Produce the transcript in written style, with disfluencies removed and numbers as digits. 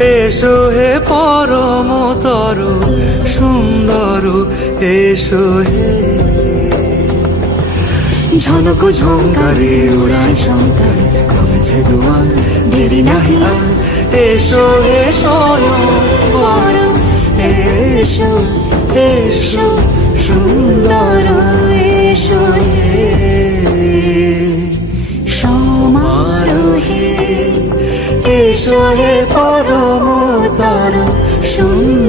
এসো হে পরমতর সুন্দর, এসো হে। ঝনক ঝঙ্কারে ওড়ায় শঙ্কার, কমেছে দুয়ার, দেরি নাহি আর। এসো হে স্বয়ংবর, এসো এসো সুন্দর, এসো হে। সমারোহে এসো হে পরমতর সুন্দর।